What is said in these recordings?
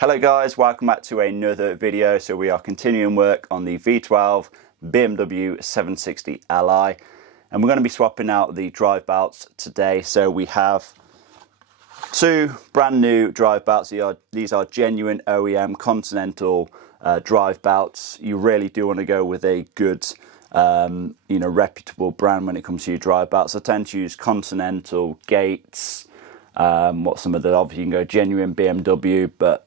Hello guys, welcome back to another video. So we are continuing work on the V12 BMW 760 Li, and we're going to be swapping out the drive belts today. So we have two brand new drive belts. These are genuine OEM Continental drive belts. You really do want to go with a good reputable brand when it comes to your drive belts. I tend to use Continental, Gates, obviously you can go genuine BMW, but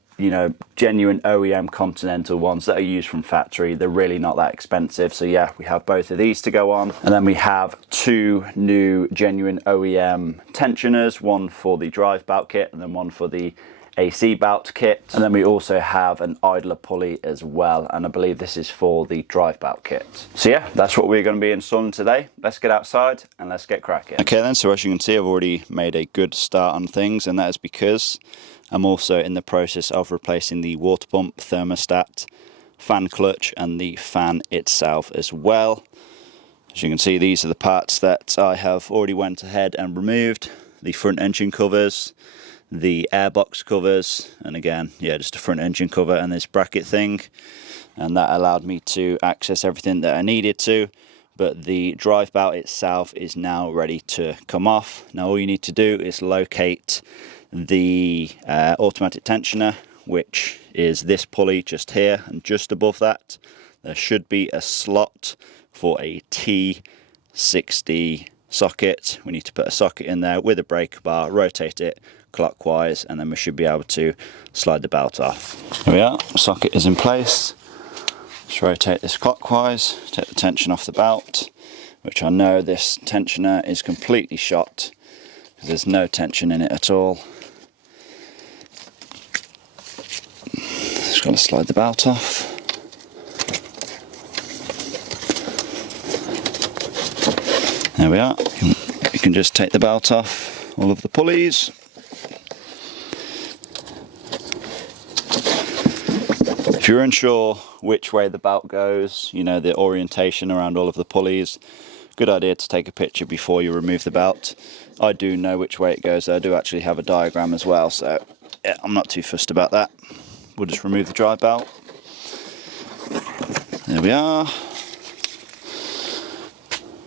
genuine OEM Continental ones that are used from factory, they're really not that expensive. So yeah, we have both of these to go on. And then we have two new genuine OEM tensioners, one for the drive belt kit and then one for the AC belt kit. And then we also have an idler pulley as well, and I believe this is for the drive belt kit. So yeah, that's what we're going to be installing today. Let's get outside and let's get cracking. Okay then, so as you can see, I've already made a good start on things, and that is because I'm also in the process of replacing the water pump, thermostat, fan clutch and the fan itself as well. As you can see, these are the parts that I have already went ahead and removed. The front engine covers, the airbox covers, and again, yeah, just a front engine cover and this bracket thing. And that allowed me to access everything that I needed to. But the drive belt itself is now ready to come off. Now all you need to do is locate the automatic tensioner, which is this pulley just here, and just above that there should be a slot for a T60 socket. We need to put a socket in there with a breaker bar, rotate it clockwise, and then we should be able to slide the belt off. Here we are, socket is in place. Just rotate this clockwise, take the tension off the belt, which I know this tensioner is completely shot because there's no tension in it at all. Just got to slide the belt off. There we are. You can just take the belt off all of the pulleys. If you're unsure which way the belt goes, the orientation around all of the pulleys, good idea to take a picture before you remove the belt. I do know which way it goes. I do actually have a diagram as well, so yeah, I'm not too fussed about that. We'll just remove the drive belt. There we are.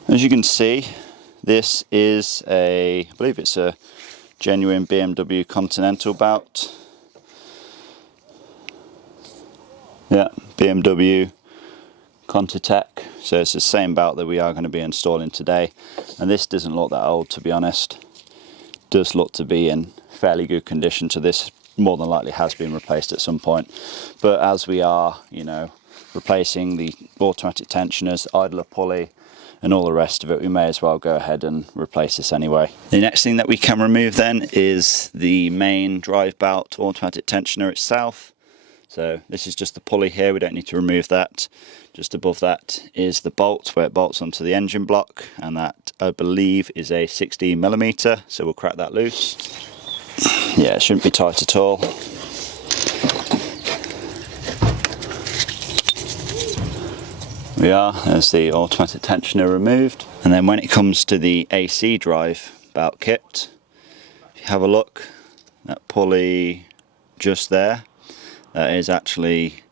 As you can see, this is I believe it's a genuine BMW Continental belt. Yeah, BMW Contitech. So it's the same belt that we are going to be installing today. And this doesn't look that old, to be honest. It does look to be in fairly good condition. So this more than likely has been replaced at some point. But as we are, replacing the automatic tensioners, idler pulley, and all the rest of it, we may as well go ahead and replace this anyway. The next thing that we can remove then is the main drive belt automatic tensioner itself. So this is just the pulley here, we don't need to remove that. Just above that is the bolt where it bolts onto the engine block, and that I believe is a 16mm, so we'll crack that loose. Yeah, it shouldn't be tight at all. We are, there's the automatic tensioner removed. And then when it comes to the AC drive belt kit, if you have a look, that pulley just there, that is actually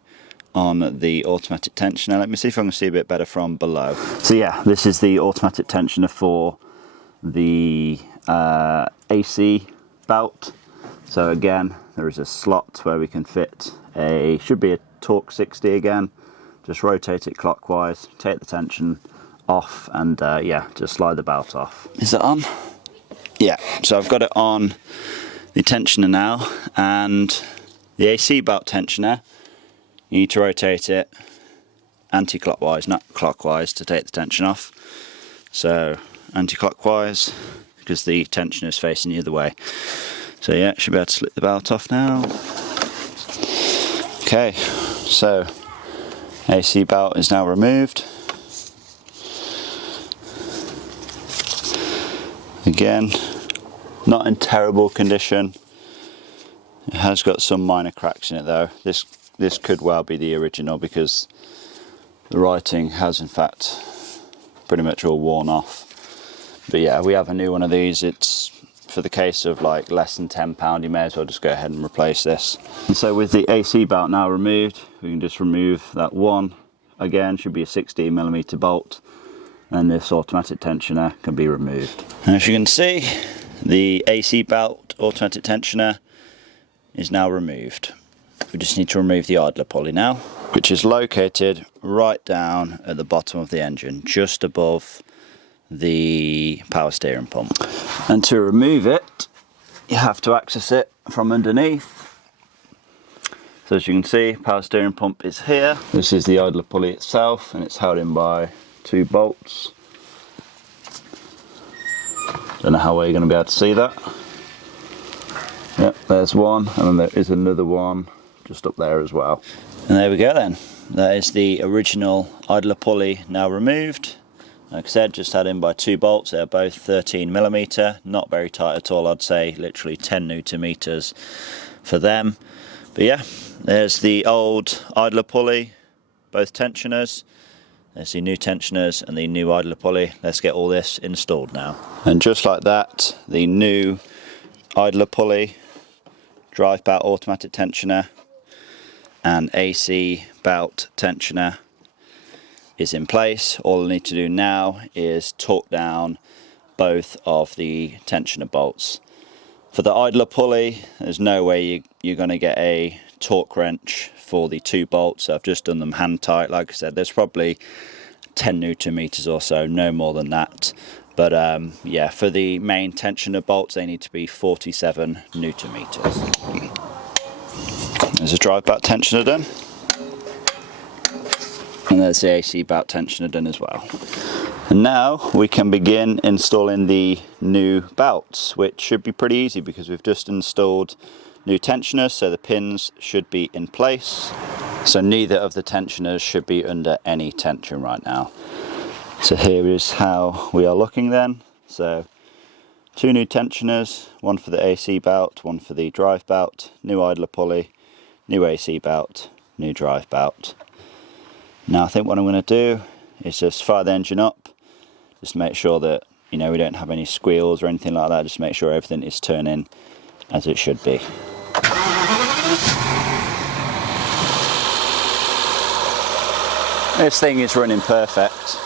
on the automatic tensioner. Let me see if I can see a bit better from below. So yeah, this is the automatic tensioner for the AC belt. So again, there is a slot where we can fit should be a Torque 60 again. Just rotate it clockwise, take the tension off, and yeah, just slide the belt off. Is it on? Yeah, so I've got it on the tensioner now, and the AC belt tensioner, you need to rotate it anti-clockwise, not clockwise, to take the tension off. So anti-clockwise, because the tensioner is facing the other way. So yeah, should be able to slip the belt off now. Okay, so AC belt is now removed. Again, not in terrible condition. It has got some minor cracks in it though. This could well be the original because the writing has in fact pretty much all worn off. But yeah, we have a new one of these. It's for the case of like less than £10, you may as well just go ahead and replace this. And so with the AC belt now removed, we can just remove that one. Again, should be a 16mm bolt, and this automatic tensioner can be removed. And as you can see, the AC belt automatic tensioner is now removed. We just need to remove the idler pulley now, which is located right down at the bottom of the engine, just above the power steering pump. And to remove it, you have to access it from underneath. So as you can see, power steering pump is here. This is the idler pulley itself, and it's held in by 2 bolts. Don't know how well you're going to be able to see that. Yep, there's one, and then there is another one just up there as well. And there we go then. That is the original idler pulley now removed. Like I said, just had in by 2 bolts. They're both 13mm, not very tight at all. I'd say literally 10 Newton meters for them. But yeah, there's the old idler pulley, both tensioners. There's the new tensioners and the new idler pulley. Let's get all this installed now. And just like that, the new idler pulley, drive belt automatic tensioner, and AC belt tensioner is in place. All I need to do now is torque down both of the tensioner bolts. For the idler pulley, there's no way you're going to get a torque wrench for the 2 bolts. So I've just done them hand tight. Like I said, there's probably 10 Newton meters or so, no more than that. But yeah, for the main tensioner bolts, they need to be 47 Newton meters. There's a drive belt tensioner done. And there's the AC belt tensioner done as well. And now we can begin installing the new belts, which should be pretty easy because we've just installed new tensioners, so the pins should be in place. So neither of the tensioners should be under any tension right now. So here is how we are looking then. So 2 new tensioners, one for the AC belt, one for the drive belt, new idler pulley, new AC belt, new drive belt. Now I think what I'm going to do is just fire the engine up, just make sure that, you know, we don't have any squeals or anything like that, just make sure everything is turning as it should be. This thing is running perfect.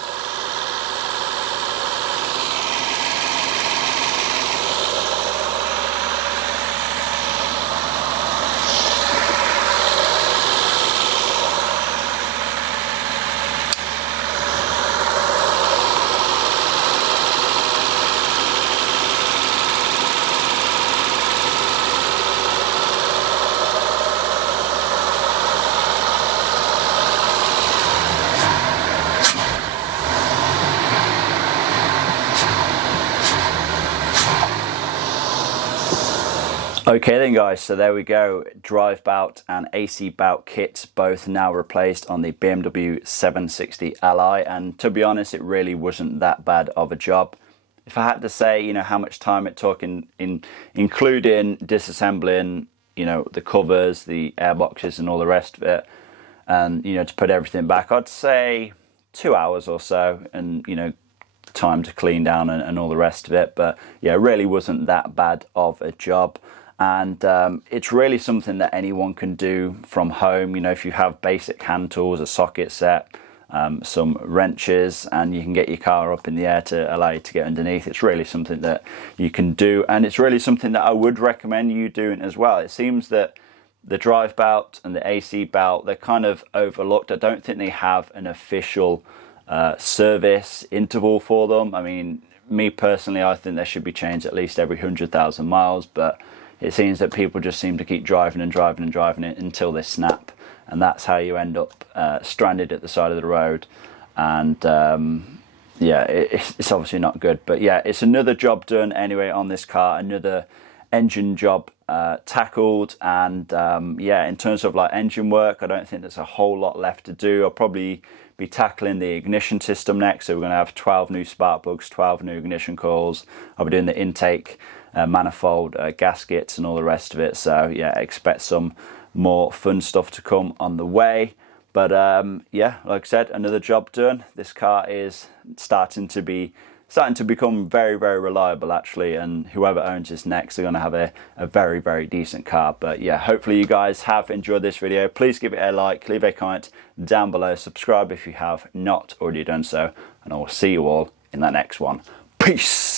Okay then guys, so there we go, drive belt and AC belt kits both now replaced on the BMW 760 Li, and to be honest it really wasn't that bad of a job. If I had to say, you know, how much time it took including disassembling, you know, the covers, the airboxes and all the rest of it, and, you know, to put everything back, I'd say 2 hours or so, and, you know, time to clean down and all the rest of it. But yeah, it really wasn't that bad of a job. And it's really something that anyone can do from home. You know, if you have basic hand tools, a socket set, some wrenches, and you can get your car up in the air to allow you to get underneath, it's really something that you can do, and it's really something that I would recommend you doing as well. It seems that the drive belt and the AC belt, they're kind of overlooked. I don't think they have an official service interval for them. I mean, me personally, I think they should be changed at least every 100,000 miles, but it seems that people just seem to keep driving and driving and driving it until they snap, and that's how you end up stranded at the side of the road. And yeah, it's obviously not good. But yeah, it's another job done anyway on this car, another engine job tackled. And yeah, in terms of like engine work, I don't think there's a whole lot left to do. I'll probably be tackling the ignition system next, so we're going to have 12 new spark plugs, 12 new ignition coils. I'll be doing the intake manifold, gaskets and all the rest of it. So yeah, expect some more fun stuff to come on the way. But yeah, like I said, another job done. This car is starting to be starting to become very, very reliable actually, and whoever owns this next are going to have a very, very decent car. But yeah, hopefully you guys have enjoyed this video. Please give it a like, leave a comment down below, subscribe if you have not already done so, and I will see you all in the next one. Peace!